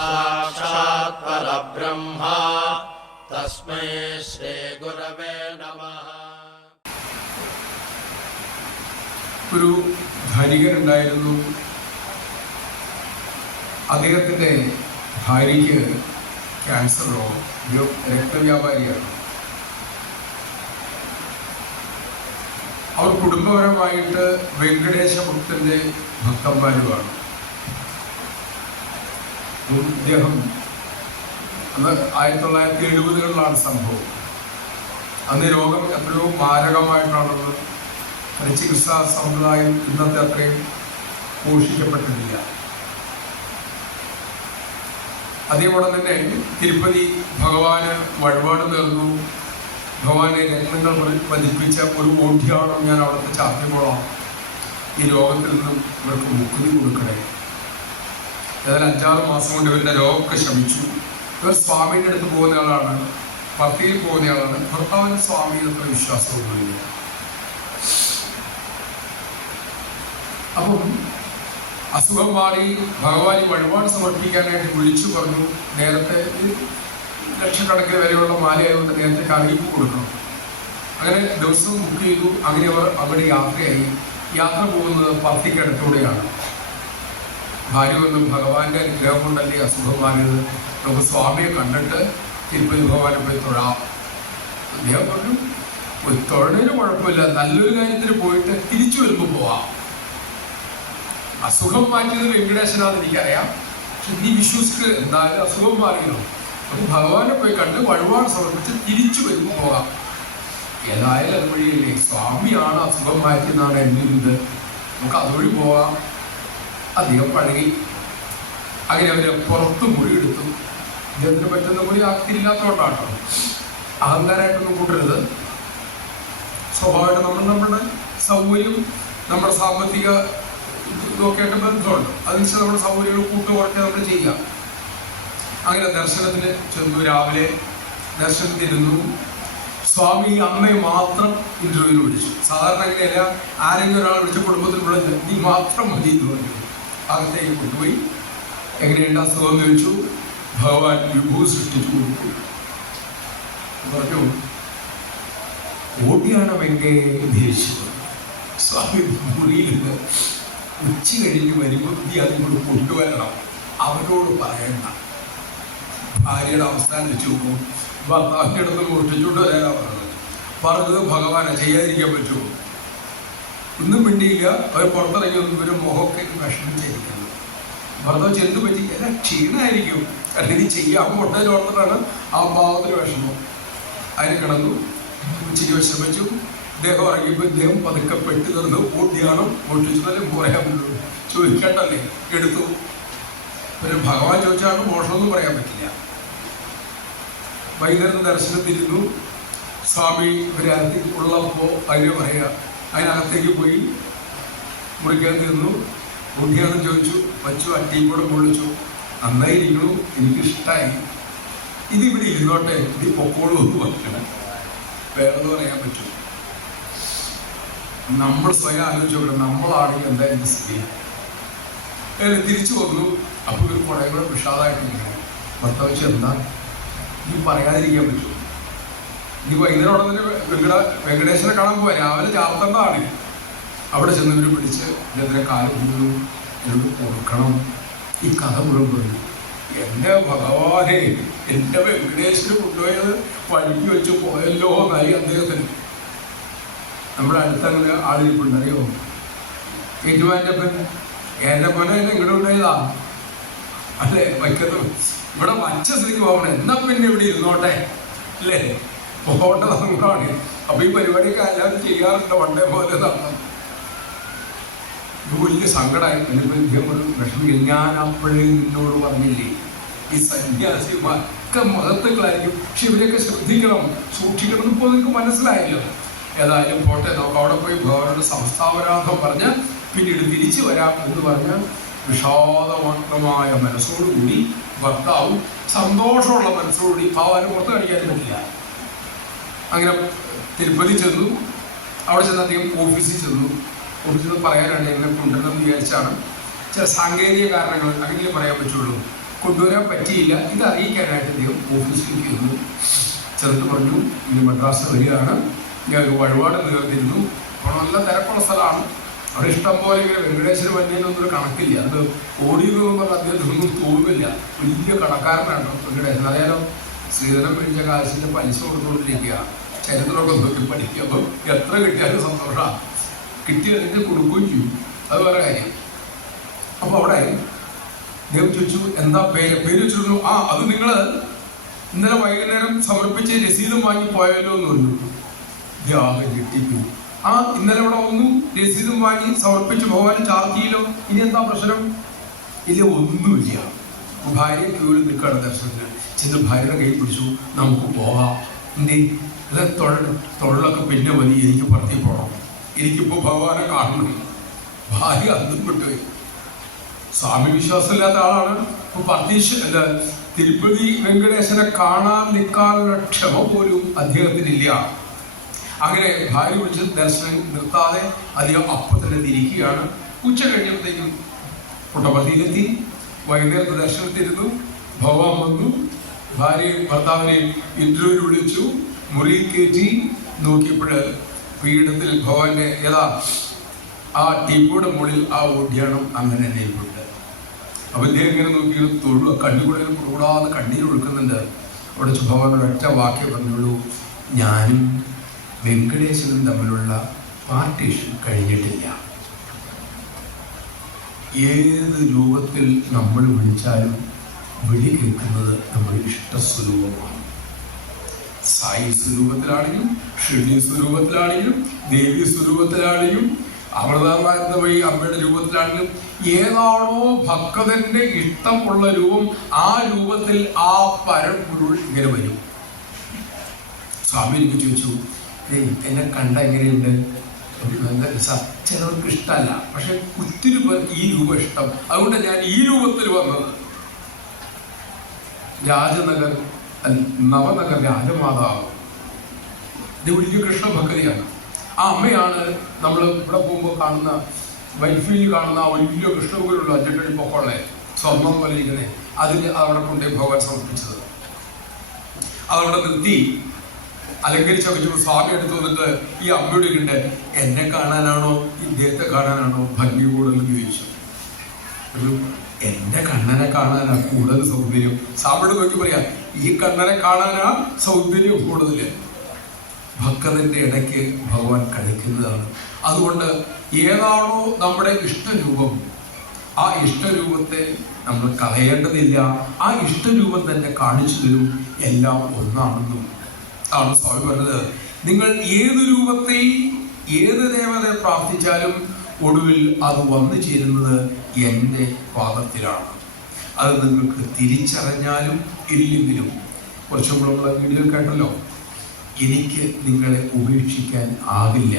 സാക്ഷാത് പരബ്രഹ്മ തസ്മൈ ശ്രീ ഗുരവേ നമഃ. ഒരു ധനികനുണ്ടായിരുന്നു. അദ്ദേഹത്തിൻ്റെ ഭാര്യയ്ക്ക് ക്യാൻസർ രോഗം, ഒരു രക്തവ്യാപാരിയാണ്. അവർ കുടുംബപരമായിട്ട് വെങ്കടേശ ഭക്തന്റെ ഭക്തന്മാരുമാണ്. ഇദ്ദേഹം അന്ന് 1970-കളിലാണ് സംഭവം. അന്ന് രോഗം എത്രയോ മാരകമായിട്ടാണുള്ളത്. ചികിത്സാ സമ്പ്രദായം ഇന്നത്തെ അത്രയും പോഷിക്കപ്പെട്ടിട്ടില്ല. അതേപോലെ തന്നെ തിരുപ്പതി ഭഗവാന് വഴിപാട് നേർന്നു. ഭഗവാനെ രത്നങ്ങൾ പതിപ്പിച്ച ഒരു ഓഢ്യാണം ഞാൻ അവിടുത്തെ ചാർത്തിക്കോളാം, ഈ രോഗത്തിൽ നിന്നും ഇവർക്ക് മുക്തി കൊടുക്കണേ. ഏതായാലും 5-6 മാസം കൊണ്ട് ഇവരുടെ രോഗമൊക്കെ ശമിച്ചു. ഇവർ സ്വാമിയുടെ അടുത്ത് പോകുന്ന ആളാണ്, പത്തിയിൽ പോകുന്ന ആളാണ്. ഭർത്താവിന് സ്വാമിയിൽ അത്ര വിശ്വാസമൊന്നുമില്ല. അപ്പം അസുഖം മാറി ഭഗവാന് വഴിപാട് സമർപ്പിക്കാനായിട്ട് വിളിച്ചു പറഞ്ഞു. നേരത്തെ ലക്ഷക്കണക്കിന് വരെയുള്ള മാലയായതുകൊണ്ട് നേരത്തെ അറിയിപ്പ് കൊടുക്കണം. അങ്ങനെ ദിവസവും ബുക്ക് ചെയ്തു. അങ്ങനെ അവർ അവിടെ യാത്രയായി. യാത്ര പോകുന്നത് പത്തിക്കടുത്തൂടെയാണ്. ഭാര്യ ഒന്നും ഭഗവാന്റെ അനുഗ്രഹം കൊണ്ടല്ലേ അസുഖം മാറിയത്, നമുക്ക് സ്വാമിയെ കണ്ടിട്ട് തിരുപ്പതി ഭഗവാനെ പോയി തൊഴാം. അദ്ദേഹം പറഞ്ഞു, തൊഴണേന് കുഴപ്പമില്ല, നല്ലൊരു കാര്യത്തിന് പോയിട്ട് തിരിച്ചു വരുമ്പോൾ പോവാം. അസുഖം മാറ്റിയത് വെങ്കടേശനാന്ന് എനിക്കറിയാം, പക്ഷെ നീ വിശ്വസിക്കുക, എന്തായാലും അസുഖം മാറിയോ, നമുക്ക് ഭഗവാനെ പോയി കണ്ട് വഴിപാട് സമർപ്പിച്ച് തിരിച്ചു വരുമ്പോൾ പോകാം. ഏതായാലും അതുവഴിയില്ലേ, സ്വാമിയാണ് അസുഖം മാറ്റിയെന്നാണ് എൻ്റെ ഇത്, നമുക്ക് അതുവഴി പോകാം. അധികം പഴകി. അങ്ങനെ അവര് പുറത്ത് മുറി എടുത്തു. ഇദ്ദേഹത്തിന് പറ്റുന്ന മുറി ആക്കിയില്ലാത്തതുകൊണ്ടാട്ടോ. അഹങ്കാരമായിട്ടൊന്നും കൂട്ടരുത്. സ്വാഭാവികമായിട്ട് നമ്മുടെ സൗകര്യം, നമ്മുടെ സാമ്പത്തിക ഇതൊക്കെ ആയിട്ട് ബന്ധമുണ്ട്. അതിനുശേഷം നമ്മുടെ സൗകര്യങ്ങൾ കൂട്ടുകുറക്കെ നമ്മൾ ചെയ്യാം. അങ്ങനെ ദർശനത്തിന് ചെന്നു. രാവിലെ ദർശനത്തിരുന്നു. സ്വാമി അമ്മയെ മാത്രം ഇന്റർവ്യൂവിന് വിളിച്ചു. സാധാരണ അങ്ങനെയല്ല, ആരെങ്കിലും ഒരാൾ വിളിച്ച കുടുംബത്തിലുള്ള നീ മാത്രം മതി എന്ന് പറഞ്ഞു. അകത്തേക്ക് കൊണ്ടുപോയി. എങ്ങനെയുണ്ട് അസുഖം എന്ന് ചോദിച്ചു. ഭഗവാൻ വിഭൂ സൃഷ്ടിച്ചു കൊടുത്തു. പറഞ്ഞു, ഓടിയാണ് വെങ്കേ ധരിച്ചത്. സ്വാമി മുറിയിൽ നിന്ന് ഉച്ച കഴിഞ്ഞ് വരുമ്പോൾ നീ അതിനോട് കൊണ്ടുവരണം, അവരോട് പറയണ്ട. ഭാര്യയുടെ അവസ്ഥാനം വെച്ച് നോക്കും. ഭർത്താവിൻ്റെ അടുത്ത് മോഷ്ടിച്ചുകൊണ്ട് വരാനാണ് പറഞ്ഞത്. ഭഗവാനെ ചെയ്യാതിരിക്കാൻ പറ്റുമോ? ഒന്നും വേണ്ടിയില്ല. അവർ പുറത്തിറങ്ങി ഒന്നും ഒരു മുഖമൊക്കെ വിഷമം ചെയ്തിരിക്കുന്നത്. ഭർത്താവ് ചെന്തു പറ്റി, എല്ലാം ക്ഷീണമായിരിക്കും, കാരണം ഇനി ചെയ്യാൻ പോട്ടതിലോർത്തിട്ടാണ് ആ ഭാവത്തിന് വിഷമം. അതിന് കിടന്നു. ഉച്ചയ്ക്ക് വിശ്രമിച്ചു. ഇദ്ദേഹം ഇറങ്ങിയപ്പോൾ ഇദ്ദേഹം പതുക്കെ പെട്ട് തീർന്ന് ഓടിയാണ് മോഷ്ടിച്ചതല്ലേ പറയാൻ പറ്റുള്ളൂ. ചോദിക്കണ്ടല്ലേ, എടുത്തു. പിന്നെ ഭഗവാൻ ചോദിച്ചാണ് മോഷണമെന്ന് പറയാൻ പറ്റില്ല. വൈകുന്നേരം ദർശനത്തിരുന്നു. സ്വാമി രാത്രി ഉള്ളപ്പോൾ അതിന് പറയുക. അതിനകത്തേക്ക് പോയി മുറിക്കാൻ തീർന്നു. ബുദ്ധിയാണെന്ന് ചോദിച്ചു. വച്ചു. അട്ടിയും കൂടെ പൊള്ളിച്ചു. നന്നായിരിക്കണു, എനിക്കിഷ്ടമായി. ഇതിവിടെ ഇരുന്നോട്ടെ, ഇത് പൊക്കോളൂ എന്ന് പറഞ്ഞു. വേറെന്ന് പറയാൻ പറ്റും. നമ്മൾ സ്വയം ആലോചിച്ച് നോക്കണം, നമ്മളാണെങ്കിൽ എന്തായാലും സ്ഥിതി. തിരിച്ചു വന്നു. അപ്പോൾ ഒരു കുറെ കൂടെ വിഷാദമായിട്ടിരിക്കണം. ഭർത്താവ് എന്താ നീ പറയാതിരിക്കാൻ പറ്റുമോ? നീ വൈകുന്നേരം തന്നെ വെങ്കടേശ്വരെ കാണാൻ പോവാ. രാവിലെ ചാർത്തേണ്ടതാണ്. അവിടെ ചെന്നവർ പിടിച്ച് ഇതിനെ കാലം മുഴുവൻ എന്നോട് കൊടുക്കണം. ഈ കഥ മുഴുവൻ പറഞ്ഞു. എൻ്റെ ഭഗവാനെ, എൻ്റെ വെങ്കടേശ്വര് കൊണ്ടുപോയത് വഴിക്ക് വെച്ച് പോയല്ലോ എന്നായി അദ്ദേഹത്തിന്. നമ്മുടെ അടുത്തങ്ങനെ ആളിരിപ്പുണ്ടറിയോ? ഏറ്റുമാൻ്റെപ്പൻ ഏൻ്റെപ്പനെ എന്നെ ഇങ്ങോട്ട് ഉണ്ടായതാ അല്ലേ? വയ്ക്കുന്നത് ഇവിടെ വച്ച സ്ഥിതിക്ക് പോകണം. എന്നാ പിന്നെ ഇവിടെ ഇരുന്നോട്ടെ അല്ലേ? പോകേണ്ട നമ്മളാണ്. അപ്പൊ ഈ പരിപാടിയൊക്കെ എല്ലാവരും ചെയ്യാറുണ്ട് പണ്ടേ പോലെ തന്നെ. ഇത് വലിയ സങ്കടമായി. ഇദ്ദേഹം ഒരു വിഷമില്ല. ഞാൻ അപ്പോഴേ നിന്നോട് പറഞ്ഞില്ലേ, ഈ സന്യാസിമാരൊക്കെ മഹത്തുക്കളായിരിക്കും, പക്ഷെ ഇവരെയൊക്കെ ശ്രദ്ധിക്കണം, സൂക്ഷിക്കണം. ഇപ്പോൾ നിങ്ങൾക്ക് മനസ്സിലായല്ലോ. ഏതായാലും പോട്ടെ, നമുക്ക് അവിടെ പോയി ഭഗവാനോട് സംസ്ഥാപരാധം പറഞ്ഞ് പിന്നീട് തിരിച്ചു വരാം എന്ന് പറഞ്ഞ് വിഷാദമാത്രമായ മനസ്സോടുകൂടി ഭർത്താവും സന്തോഷമുള്ള മനസ്സോടുകൂടി ഭഗവാനെ പുറത്ത് കാണിക്കാൻ പറ്റില്ല. അങ്ങനെ തിരുപ്പതി ചെന്നു. അവിടെ ചെന്ന് അദ്ദേഹം ഓഫീസിൽ ചെന്നു. ഓഫീസിൽ നിന്ന് പറയാനാണ് എന്നെ കൊണ്ടുവരണമെന്ന് വിചാരിച്ചാണ്. ചില സാങ്കേതിക കാരണങ്ങൾ അങ്ങനെ പറയാൻ പറ്റുള്ളൂ. കൊണ്ടുവരാൻ പറ്റിയില്ല. ഇത് അറിയിക്കാനായിട്ട് അദ്ദേഹം ഓഫീസിലേക്ക് വന്നു. ചെറുത്ത് പറഞ്ഞു, ഇനി മദ്രാസ് വരികയാണ്, ഞാൻ ഒരു വഴിപാട് നേർന്നിരുന്നു. അപ്പോൾ നല്ല തിരക്കുള്ള സ്ഥലമാണ്. അവിടെ ഇഷ്ടം പോലെ ഇങ്ങനെ വെങ്കടേശ്വര വന്യനൊന്നും കണക്കില്ല. അത് ഓടിയെന്ന് പറഞ്ഞാൽ അദ്ദേഹത്തിനൊന്നും തോന്നുന്നില്ല. വലിയ കടക്കാരനാണ് വെങ്കടേശ്വരൻ. അറിയാലോ, ശ്രീധരൻ പിടിച്ച കാശിൻ്റെ പലിശ കൊടുത്തുകൊണ്ടിരിക്കുക. ചരിത്രമൊക്കെ നോക്കി പഠിക്കുക. അപ്പം എത്ര കിട്ടിയാലും സന്തോഷമാണ്. കിട്ടിയതിന് കൊടുക്കുകയും ചെയ്യും. അത് വേറെ കാര്യം. അപ്പോൾ അവിടെ അദ്ദേഹം ചോദിച്ചു, എന്താ പേര്? പേര് വെച്ചിരുന്നു. അത് നിങ്ങൾ ഇന്നലെ വൈകുന്നേരം സമർപ്പിച്ച് രസീതും വാങ്ങി പോയാലോ എന്ന് പറഞ്ഞു. യാഗം കിട്ടിപ്പോയി. ഇന്നലെ ഇവിടെ വന്നു, രസീതും വാങ്ങി സമർപ്പിച്ച് ഭഗവാൻ ചാർത്തിയില്ലോ, ഇനി എന്താ പ്രശ്നം? ഇല്ല, ഒന്നുമില്ല. ഭാര്യ ക്യൂവിൽ നിൽക്കുകയാണ് ദർശനത്തിന്. ചെന്ന് ഭാര്യയുടെ കൈ പിടിച്ചു, നമുക്ക് പോകാം. എന്തേ? ഇത് തൊഴിലൊക്കെ പിന്നെ മതി, എനിക്ക് പറത്തി പോകണം, എനിക്കിപ്പോൾ ഭഗവാനെ കാണണം. ഭാര്യ അന്നും വിട്ടുപോയി. സ്വാമി വിശ്വാസമില്ലാത്ത ആളാണ്. ഇപ്പൊ തിരുപ്പതി വെങ്കടേശ്വരനെ കാണാൻ നിൽക്കാനുള്ള ക്ഷമ പോലും അദ്ദേഹത്തിനില്ല. അങ്ങനെ ഭാര്യ വിളിച്ച് ദർശനം നിർത്താതെ അദ്ദേഹം അപ്പം തന്നെ തിരിക്കുകയാണ്. ഉച്ച കഴിഞ്ഞപ്പോഴത്തേക്കും പുട്ടപർത്തിയിലെത്തി. വൈകുന്നേരത്തെ ദർശനത്തിരുന്നു. ഭഗവാൻ വന്നു. ഭാര്യയും ഭർത്താവിനെ ഇന്റർവ്യൂവിൽ വിളിച്ചു. മുറിയിൽ കയറ്റി നോക്കിയപ്പോൾ പീഠത്തിൽ ഭഗവാന്റെ ആ ടീപ്പോയുടെ മുകളിൽ ആ ഒഡ്യാണം അങ്ങനെ നെയ്യുണ്ട്. അപ്പം ഇദ്ദേഹം ഇങ്ങനെ നോക്കി തൊഴുക, കണ്ണുകൂടെ കൂടാതെ കണ്ണീർ ഒഴുക്കുന്നുണ്ട്. അവിടെ ഭഗവാൻ ഒരൊറ്റ വാക്യം പറഞ്ഞുള്ളൂ, ഞാനും വെങ്കടേശ്വരനും തമ്മിലുള്ള പാർട്ടീഷൻ കഴിഞ്ഞിട്ടില്ല. ഏത് രൂപത്തിൽ നമ്മൾ വിളിച്ചാലും വിളി കേൾക്കുന്നത് നമ്മുടെ ഇഷ്ടസ്വരൂപമാണ്. സായി സ്വരൂപത്തിലാണെങ്കിലും ഷിർഡി സ്വരൂപത്തിലാണെങ്കിലും ദേവി സ്വരൂപത്തിലാണെങ്കിലും അമൃതാനന്ദ വഴി അമ്മയുടെ രൂപത്തിലാണെങ്കിലും ഏതാണോ ഭക്തന്റെ ഇഷ്ടമുള്ള രൂപം, ആ രൂപത്തിൽ ആ പരമ്പൊരുൾ ഇങ്ങനെ വരും. സ്വാമി എനിക്ക് ചോദിച്ചു, എന്നെ കണ്ട എങ്ങനെയുണ്ട്? ചിലവർക്ക് ഇഷ്ടമല്ല, പക്ഷെ ഒത്തിരി പേർക്ക് ഈ രൂപം ഇഷ്ടം. അതുകൊണ്ട് ഞാൻ ഈ രൂപത്തിൽ വന്നത്. രാജനഗർ നവനഗർ രാജമാതാവ്, ഇത് വലിയ കൃഷ്ണഭക്തിയാണ്. ആ അമ്മയാണ് നമ്മൾ ഇവിടെ പോകുമ്പോൾ കാണുന്ന വൈഫിയിൽ കാണുന്ന വലിയ കൃഷ്ണഭക്തിയുള്ള അഞ്ചെട്ടടി പൊക്കമുള്ള സ്വർണം പോലെ ഇരിക്കുന്നത്. അതിന് അവിടെ കൊണ്ടേ ഭഗവാൻ സമർപ്പിച്ചത്. അതവിടെ നിർത്തി അലങ്കരിച്ച വെച്ചു. സ്വാമി എടുത്തു വന്നിട്ട് ഈ അമ്മയോട് ഇരിക്കട്ടെ, എന്നെ കാണാനാണോ ഇദ്ദേഹത്തെ കാണാനാണോ ഭംഗി കൂടുതൽ ചോദിച്ചു. എന്റെ കണ്ണനെ കാണാനാ കൂടുതൽ സൗന്ദര്യം. സ്വാമിയോട് നോക്കി പറയാം, ഈ കണ്ണനെ കാണാനാ സൗന്ദര്യം കൂടുതൽ. ഭക്തന്റെ ഇടയ്ക്ക് ഭഗവാൻ കളിക്കുന്നതാണ്. അതുകൊണ്ട് ഏതാണോ നമ്മുടെ ഇഷ്ടരൂപം, ആ ഇഷ്ടരൂപത്തെ നമ്മൾ കളയേണ്ടതില്ല. ആ ഇഷ്ടരൂപം തന്നെ കാണിച്ചു തരും എല്ലാം ഒന്നാണെന്നും ആണ് സ്വാമി പറഞ്ഞത്. നിങ്ങൾ ഏത് രൂപത്തിൽ ഏത് ദേവതയെ പ്രാർത്ഥിച്ചാലും ഒടുവിൽ അത് വന്നു ചേരുന്നത് എൻ്റെ പാദത്തിലാണ്. അത് നിങ്ങൾക്ക് തിരിച്ചറിഞ്ഞാലും ഇല്ലെങ്കിലും, കുറച്ചും കൂടെ നമ്മളെ വീഡിയോ കേട്ടല്ലോ, എനിക്ക് നിങ്ങളെ ഉപേക്ഷിക്കാൻ ആകില്ല.